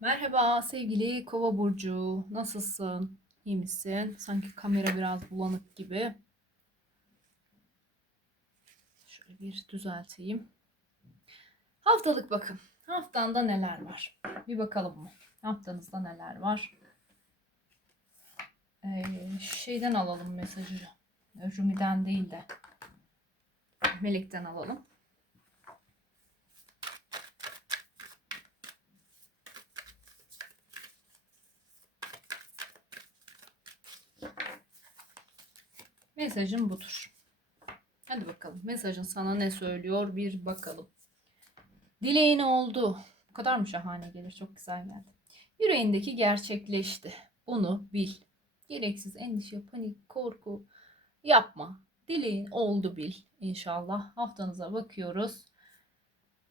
Merhaba sevgili Kova burcu. Nasılsın? İyi misin? Sanki kamera biraz bulanık gibi. Şöyle bir düzelteyim. Haftalık bakın. Haftanda neler var? Bir bakalım mı? Haftanızda neler var? Ee, şeyden alalım mesajı. Rumi'den değil de Melek'ten alalım. Mesajım budur. Hadi bakalım. Mesajın sana ne söylüyor bir bakalım. Dileğin oldu. Bu kadar mı şahane gelir? Çok güzel geldi. Yüreğindeki gerçekleşti. Bunu bil. Gereksiz endişe, panik, korku yapma. Dileğin oldu bil inşallah. Haftanıza bakıyoruz.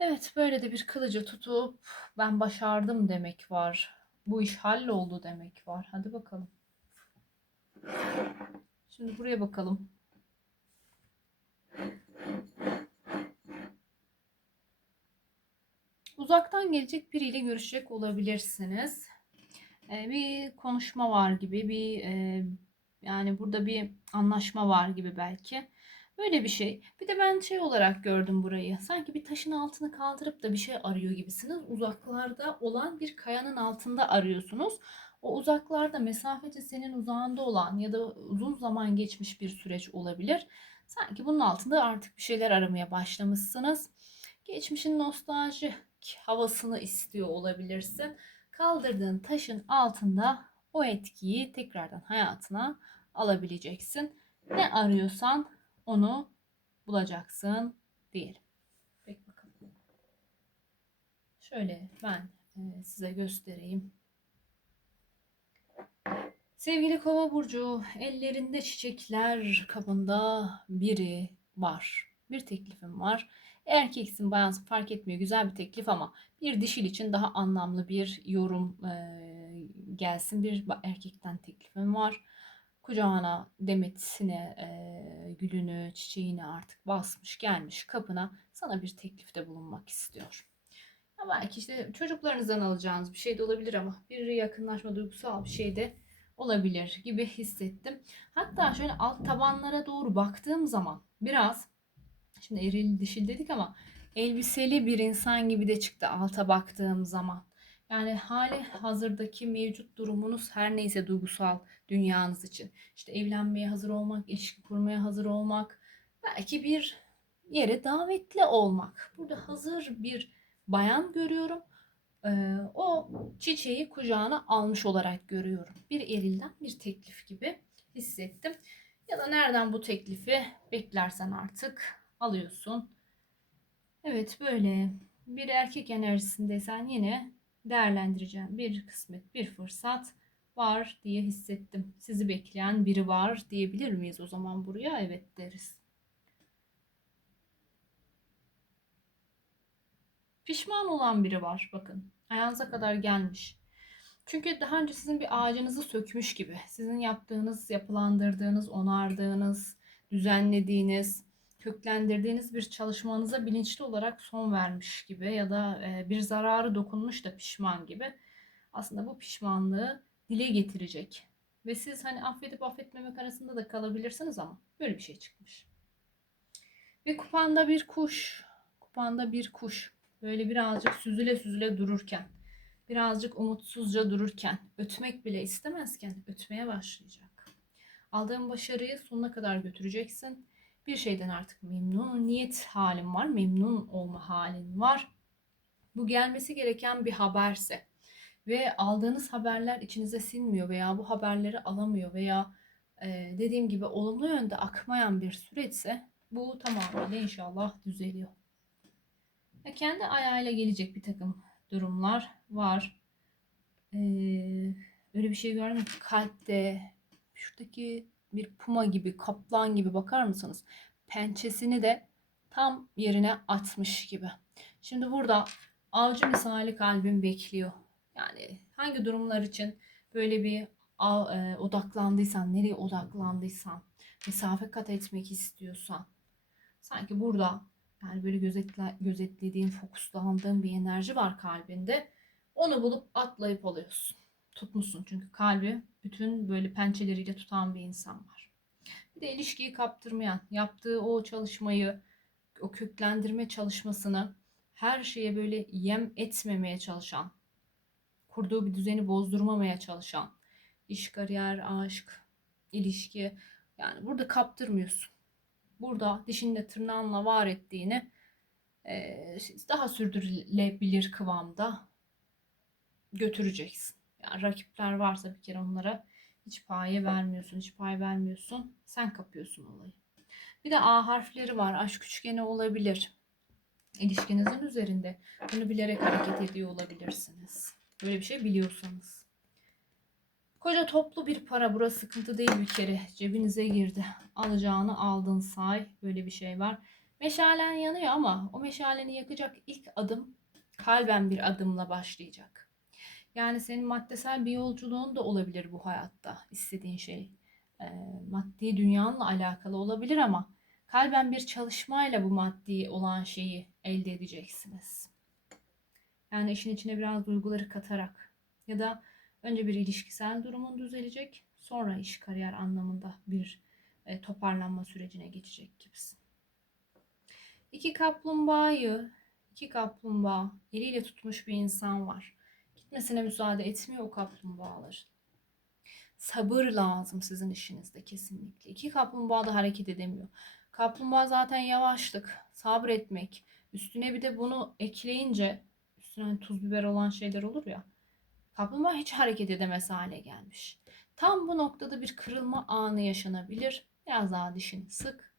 Evet böyle de bir kılıcı tutup ben başardım demek var. Bu iş halloldu demek var. Hadi bakalım. Şimdi buraya bakalım. Uzaktan gelecek biriyle görüşecek olabilirsiniz. Ee, bir konuşma var gibi, bir e, yani burada bir anlaşma var gibi belki. Böyle bir şey. Bir de ben şey olarak gördüm burayı. Sanki bir taşın altını kaldırıp da bir şey arıyor gibisiniz. Uzaklarda olan bir kayanın altında arıyorsunuz. O uzaklarda mesafeci senin uzağında olan ya da uzun zaman geçmiş bir süreç olabilir. Sanki bunun altında artık bir şeyler aramaya başlamışsınız. Geçmişin nostalji havasını istiyor olabilirsin. Kaldırdığın taşın altında o etkiyi tekrardan hayatına alabileceksin. Ne arıyorsan onu bulacaksın diyelim. Peki bakalım. Şöyle ben e, size göstereyim. Sevgili Kova burcu, ellerinde çiçekler kabında biri var. Bir teklifim var. Erkeksin, bayansın fark etmiyor. Güzel bir teklif ama bir dişil için daha anlamlı bir yorum e, gelsin. Bir erkekten teklifim var. Kucağına demetine, e, gülünü, çiçeğini artık basmış, gelmiş kapına sana bir teklifte bulunmak istiyor. Ya belki işte çocuklarınızdan alacağınız bir şey de olabilir ama bir yakınlaşma duygusal bir şey de olabilir gibi hissettim. Hatta şöyle alt tabanlara doğru baktığım zaman biraz şimdi eril dişil dedik ama elbiseli bir insan gibi de çıktı alta baktığım zaman. Yani hali hazırdaki mevcut durumunuz her neyse duygusal dünyanız için. İşte evlenmeye hazır olmak, ilişki kurmaya hazır olmak, belki bir yere davetli olmak. Burada hazır bir bayan görüyorum o çiçeği kucağına almış olarak görüyorum. Bir erilden bir teklif gibi hissettim. Ya da nereden bu teklifi beklersen artık alıyorsun. Evet böyle bir erkek enerjisindeysen yine değerlendireceğim bir kısmet, bir fırsat var diye hissettim. Sizi bekleyen biri var diyebilir miyiz o zaman buraya? Evet deriz. Pişman olan biri var bakın. Ayağınıza kadar gelmiş. Çünkü daha önce sizin bir ağacınızı sökmüş gibi. Sizin yaptığınız, yapılandırdığınız, onardığınız, düzenlediğiniz, köklendirdiğiniz bir çalışmanıza bilinçli olarak son vermiş gibi ya da e, bir zararı dokunmuş da pişman gibi. Aslında bu pişmanlığı dile getirecek. Ve siz hani affedip affetmemek arasında da kalabilirsiniz ama böyle bir şey çıkmış. Ve kupanda bir kuş, kupanda bir kuş böyle birazcık süzüle süzüle dururken, birazcık umutsuzca dururken, ötmek bile istemezken ötmeye başlayacak. Aldığın başarıyı sonuna kadar götüreceksin. Bir şeyden artık memnun niyet halin var, memnun olma halin var. Bu gelmesi gereken bir haberse ve aldığınız haberler içinize sinmiyor veya bu haberleri alamıyor veya e, dediğim gibi olumlu yönde akmayan bir süreçse bu tamamıyla inşallah düzeliyor kendi ayağıyla gelecek bir takım durumlar var. Ee, öyle bir şey gördüm kalpte şuradaki bir puma gibi kaplan gibi bakar mısınız? Pençesini de tam yerine atmış gibi. Şimdi burada avcı misali kalbim bekliyor. Yani hangi durumlar için böyle bir e, odaklandıysan, nereye odaklandıysan, mesafe kat etmek istiyorsan sanki burada yani böyle gözetle, gözetlediğin, fokuslandığın bir enerji var kalbinde. Onu bulup atlayıp alıyorsun. Tutmuşsun çünkü kalbi bütün böyle pençeleriyle tutan bir insan var. Bir de ilişkiyi kaptırmayan, yaptığı o çalışmayı, o köklendirme çalışmasını her şeye böyle yem etmemeye çalışan, kurduğu bir düzeni bozdurmamaya çalışan, iş, kariyer, aşk, ilişki yani burada kaptırmıyorsun. Burada dişinle tırnağınla var ettiğini e, daha sürdürülebilir kıvamda götüreceksin. Yani rakipler varsa bir kere onlara hiç paye vermiyorsun, hiç pay vermiyorsun. Sen kapıyorsun olayı. Bir de A harfleri var. Aşk üçgeni olabilir. İlişkinizin üzerinde. Bunu bilerek hareket ediyor olabilirsiniz. Böyle bir şey biliyorsanız. Koca toplu bir para. Burası sıkıntı değil bir kere. Cebinize girdi. Alacağını aldın say. Böyle bir şey var. Meşalen yanıyor ama o meşaleni yakacak ilk adım kalben bir adımla başlayacak. Yani senin maddesel bir yolculuğun da olabilir bu hayatta istediğin şey. E, maddi dünyanla alakalı olabilir ama kalben bir çalışmayla bu maddi olan şeyi elde edeceksiniz. Yani işin içine biraz duyguları katarak ya da önce bir ilişkisel durumun düzelecek sonra iş kariyer anlamında bir e, toparlanma sürecine geçecek gibisin. İki kaplumbağayı, iki kaplumbağa eliyle tutmuş bir insan var. Gitmesine müsaade etmiyor o kaplumbağalar. Sabır lazım sizin işinizde kesinlikle. İki kaplumbağa da hareket edemiyor. Kaplumbağa zaten yavaşlık, sabretmek. Üstüne bir de bunu ekleyince üstüne hani tuz biber olan şeyler olur ya. Kaplumbağa hiç hareket edemez hale gelmiş. Tam bu noktada bir kırılma anı yaşanabilir. Biraz daha dişini sık.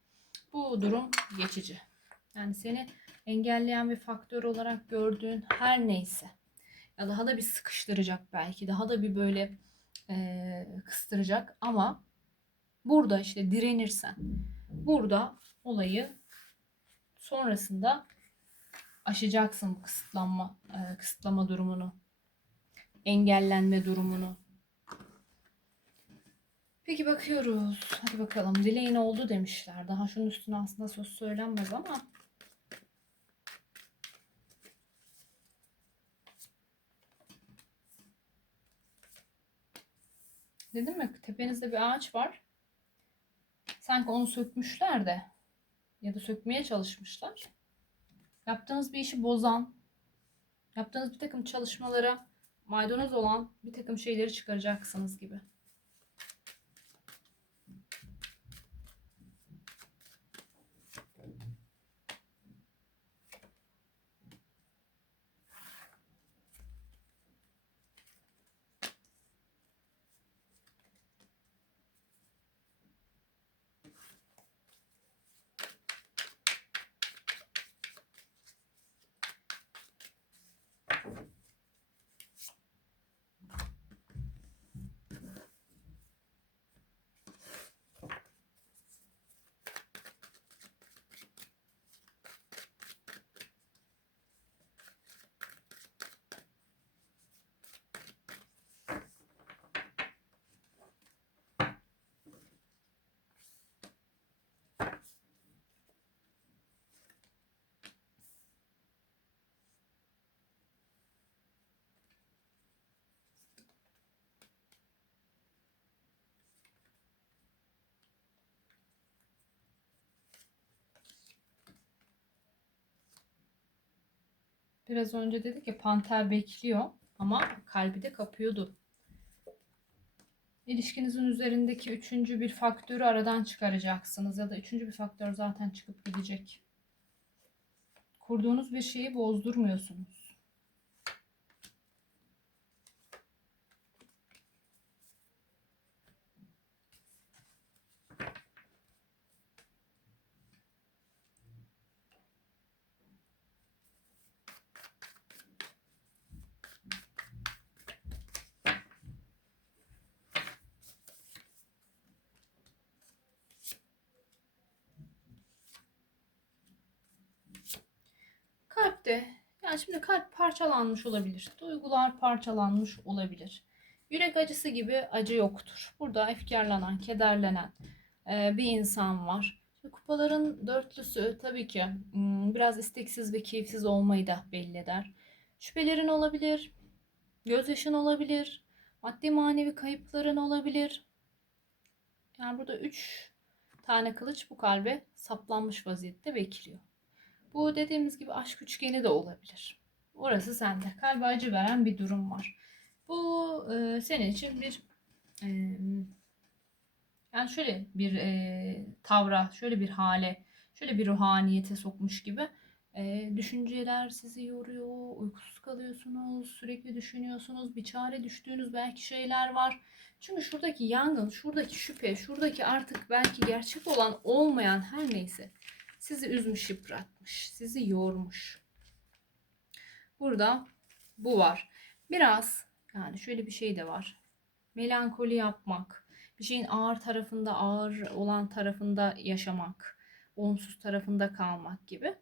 Bu durum geçici. Yani seni engelleyen bir faktör olarak gördüğün her neyse ya daha da bir sıkıştıracak belki daha da bir böyle e, kıstıracak ama burada işte direnirsen burada olayı sonrasında aşacaksın kısıtlanma e, kısıtlama durumunu engellenme durumunu Peki bakıyoruz. Hadi bakalım. Dileğin oldu demişler. Daha şunun üstüne aslında söz söylenmez ama Dedim mi tepenizde bir ağaç var. Sanki onu sökmüşler de ya da sökmeye çalışmışlar. Yaptığınız bir işi bozan, yaptığınız bir takım çalışmalara maydanoz olan bir takım şeyleri çıkaracaksınız gibi. Biraz önce dedik ya panter bekliyor ama kalbi de kapıyordu. İlişkinizin üzerindeki üçüncü bir faktörü aradan çıkaracaksınız ya da üçüncü bir faktör zaten çıkıp gidecek. Kurduğunuz bir şeyi bozdurmuyorsunuz. Kalpte yani şimdi kalp parçalanmış olabilir. Duygular parçalanmış olabilir. Yürek acısı gibi acı yoktur. Burada efkarlanan, kederlenen e, bir insan var. Kupaların dörtlüsü tabii ki hmm, biraz isteksiz ve keyifsiz olmayı da belli eder. Şüphelerin olabilir. Gözyaşın olabilir. Maddi manevi kayıpların olabilir. Yani burada üç tane kılıç bu kalbe saplanmış vaziyette bekliyor. Bu dediğimiz gibi aşk üçgeni de olabilir. Orası sende. Kalbe acı veren bir durum var. Bu e, senin için bir e, yani şöyle bir e, tavra, şöyle bir hale, şöyle bir ruhaniyete sokmuş gibi e, düşünceler sizi yoruyor, uykusuz kalıyorsunuz, sürekli düşünüyorsunuz, bir çare düştüğünüz belki şeyler var. Çünkü şuradaki yangın, şuradaki şüphe, şuradaki artık belki gerçek olan olmayan her neyse sizi üzmüş, yıpratmış, sizi yormuş. Burada bu var. Biraz yani şöyle bir şey de var. Melankoli yapmak, bir şeyin ağır tarafında, ağır olan tarafında yaşamak, olumsuz tarafında kalmak gibi.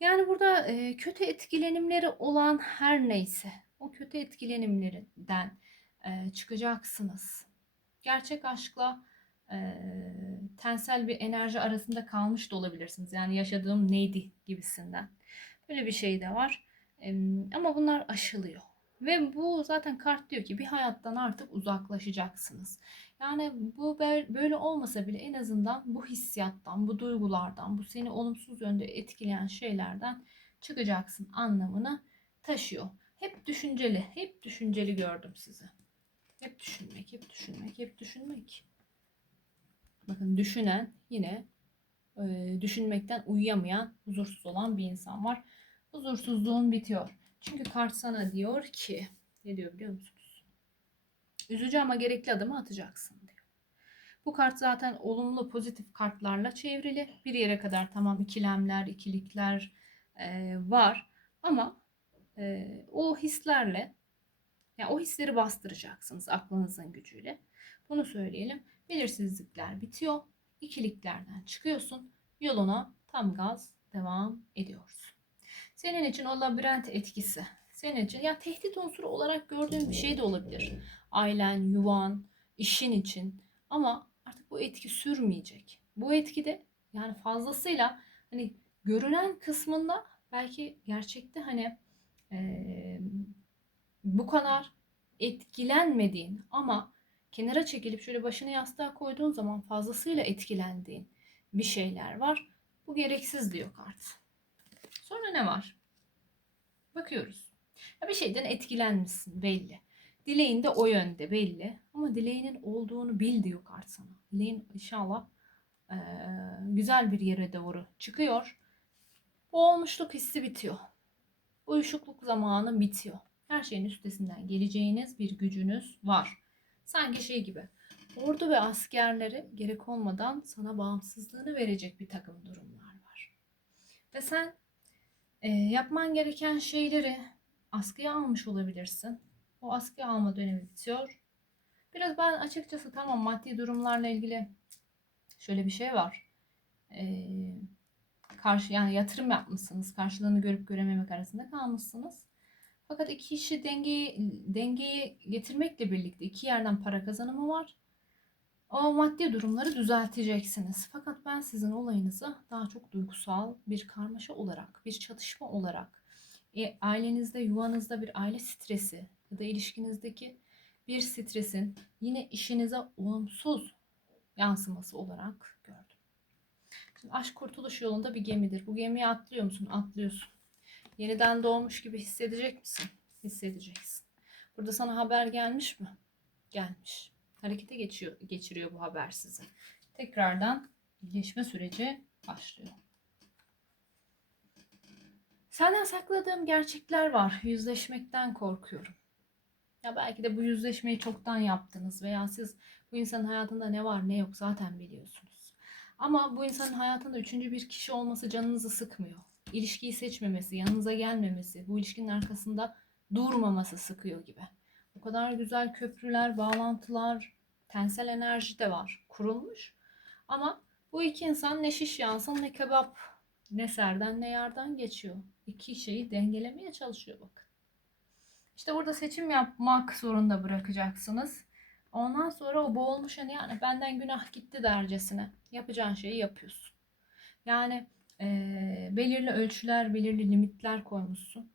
Yani burada e, kötü etkilenimleri olan her neyse o kötü etkilenimlerinden e, çıkacaksınız. Gerçek aşkla e, tensel bir enerji arasında kalmış da olabilirsiniz. Yani yaşadığım neydi gibisinden. Böyle bir şey de var. E, ama bunlar aşılıyor. Ve bu zaten kart diyor ki bir hayattan artık uzaklaşacaksınız. Yani bu böyle olmasa bile en azından bu hissiyattan, bu duygulardan, bu seni olumsuz yönde etkileyen şeylerden çıkacaksın anlamını taşıyor. Hep düşünceli, hep düşünceli gördüm sizi. Hep düşünmek, hep düşünmek, hep düşünmek. Bakın düşünen yine e, düşünmekten uyuyamayan, huzursuz olan bir insan var. Huzursuzluğun bitiyor. Çünkü kart sana diyor ki, ne diyor biliyor musunuz? Üzücü ama gerekli adımı atacaksın diyor. Bu kart zaten olumlu pozitif kartlarla çevrili. Bir yere kadar tamam ikilemler, ikilikler e, var. Ama e, o hislerle, yani o hisleri bastıracaksınız aklınızın gücüyle. Bunu söyleyelim. Belirsizlikler bitiyor. İkiliklerden çıkıyorsun. Yoluna tam gaz devam ediyorsun. Senin için o labirent etkisi. Senin için ya tehdit unsuru olarak gördüğün bir şey de olabilir. Ailen, yuvan, işin için. Ama artık bu etki sürmeyecek. Bu etki de yani fazlasıyla hani görünen kısmında belki gerçekte hani ee, bu kadar etkilenmediğin ama kenara çekilip şöyle başını yastığa koyduğun zaman fazlasıyla etkilendiğin bir şeyler var. Bu gereksiz diyor kart. Sonra ne var? Bakıyoruz. Ya bir şeyden etkilenmişsin belli. Dileğin de o yönde belli. Ama dileğinin olduğunu bil diyor kart sana. Dileğin inşallah e, güzel bir yere doğru çıkıyor. Bu olmuşluk hissi bitiyor. Uyuşukluk zamanı bitiyor. Her şeyin üstesinden geleceğiniz bir gücünüz var. Sanki şey gibi. Ordu ve askerleri gerek olmadan sana bağımsızlığını verecek bir takım durumlar var. Ve sen e, yapman gereken şeyleri askıya almış olabilirsin. O askıya alma dönemi bitiyor. Biraz ben açıkçası tamam maddi durumlarla ilgili şöyle bir şey var. Ee, karşı yani yatırım yapmışsınız. Karşılığını görüp görememek arasında kalmışsınız. Fakat iki işi dengeyi dengeye getirmekle birlikte iki yerden para kazanımı var. O maddi durumları düzelteceksiniz. Fakat ben sizin olayınızı daha çok duygusal bir karmaşa olarak, bir çatışma olarak, e, ailenizde, yuvanızda bir aile stresi ya da ilişkinizdeki bir stresin yine işinize olumsuz yansıması olarak gördüm. Şimdi aşk kurtuluş yolunda bir gemidir. Bu gemiye atlıyor musun? Atlıyorsun. Yeniden doğmuş gibi hissedecek misin? Hissedeceksin. Burada sana haber gelmiş mi? Gelmiş harekete geçiyor, geçiriyor bu haber sizi. Tekrardan iyileşme süreci başlıyor. Senden sakladığım gerçekler var. Yüzleşmekten korkuyorum. Ya belki de bu yüzleşmeyi çoktan yaptınız veya siz bu insanın hayatında ne var ne yok zaten biliyorsunuz. Ama bu insanın hayatında üçüncü bir kişi olması canınızı sıkmıyor. İlişkiyi seçmemesi, yanınıza gelmemesi, bu ilişkinin arkasında durmaması sıkıyor gibi. O kadar güzel köprüler, bağlantılar, tensel enerji de var. Kurulmuş. Ama bu iki insan ne şiş yansın ne kebap ne serden ne yardan geçiyor. İki şeyi dengelemeye çalışıyor bakın. İşte burada seçim yapmak zorunda bırakacaksınız. Ondan sonra o boğulmuş hani yani benden günah gitti dercesine yapacağın şeyi yapıyorsun. Yani e, belirli ölçüler, belirli limitler koymuşsun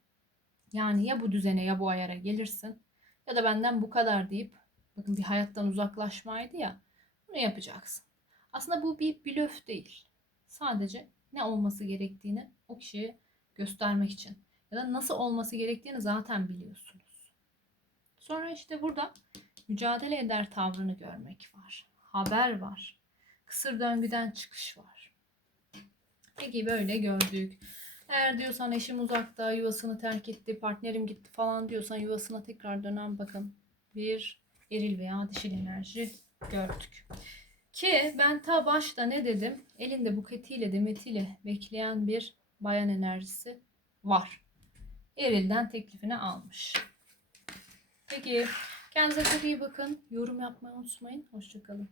Yani ya bu düzene ya bu ayara gelirsin ya da benden bu kadar deyip bakın bir hayattan uzaklaşmaydı ya bunu yapacaksın. Aslında bu bir blöf değil. Sadece ne olması gerektiğini o kişiye göstermek için ya da nasıl olması gerektiğini zaten biliyorsunuz. Sonra işte burada mücadele eder tavrını görmek var. Haber var. Kısır döngüden çıkış var. Peki böyle gördük. Eğer diyorsan eşim uzakta, yuvasını terk etti, partnerim gitti falan diyorsan yuvasına tekrar dönen bakın. Bir eril veya dişil enerji gördük. Ki ben ta başta ne dedim? Elinde buketiyle demetiyle bekleyen bir bayan enerjisi var. Eril'den teklifini almış. Peki kendinize çok iyi bakın. Yorum yapmayı unutmayın. Hoşçakalın.